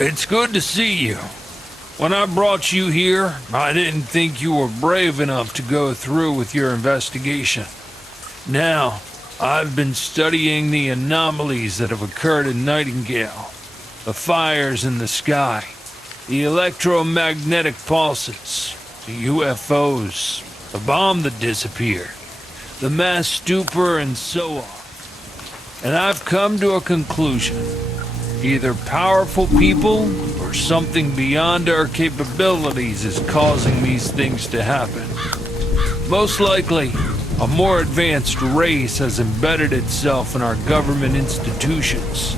It's good to see you. When I brought you here, I didn't think you were brave enough to go through with your investigation. Now, I've been studying the anomalies that have occurred in Nightingale. The fires in the sky, the electromagnetic pulses, the UFOs, the bomb that disappeared, the mass stupor, and so on. And I've come to a conclusion. Either powerful people or something beyond our capabilities is causing these things to happen. Most likely, a more advanced race has embedded itself in our government institutions.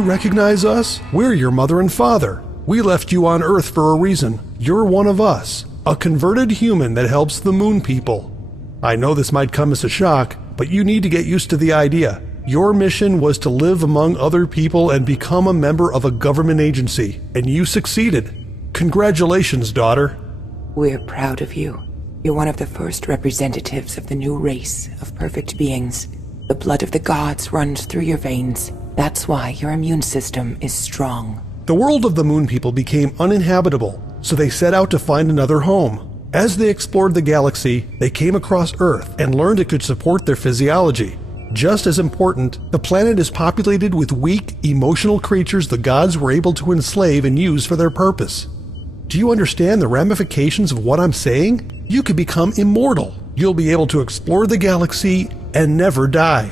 you recognize us? We're your mother and father. We left you on Earth for a reason. You're one of us, a converted human that helps the moon people. I know this might come as a shock, but you need to get used to the idea. Your mission was to live among other people and become a member of a government agency, and you succeeded. Congratulations, daughter. We're proud of you. You're one of the first representatives of the new race of perfect beings. The blood of the gods runs through your veins. That's why your immune system is strong. The world of the moon people became uninhabitable, so they set out to find another home. As they explored the galaxy, they came across Earth and learned it could support their physiology. Just as important, the planet is populated with weak, emotional creatures the gods were able to enslave and use for their purpose. Do you understand the ramifications of what I'm saying? You could become immortal. You'll be able to explore the galaxy and never die.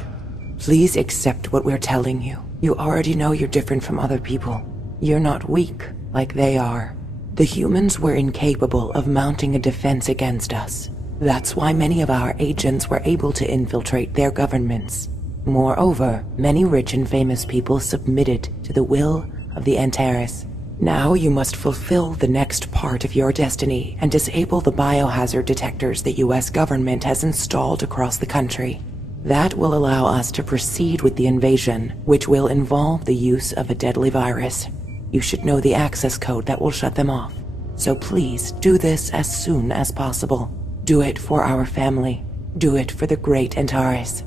Please accept what we're telling you. You already know you're different from other people. You're not weak like they are. The humans were incapable of mounting a defense against us. That's why many of our agents were able to infiltrate their governments. Moreover, many rich and famous people submitted to the will of the Antares. Now you must fulfill the next part of your destiny and disable the biohazard detectors the US government has installed across the country. That will allow us to proceed with the invasion, which will involve the use of a deadly virus. You should know the access code that will shut them off. So please do this as soon as possible. Do it for our family. Do it for the great Antares.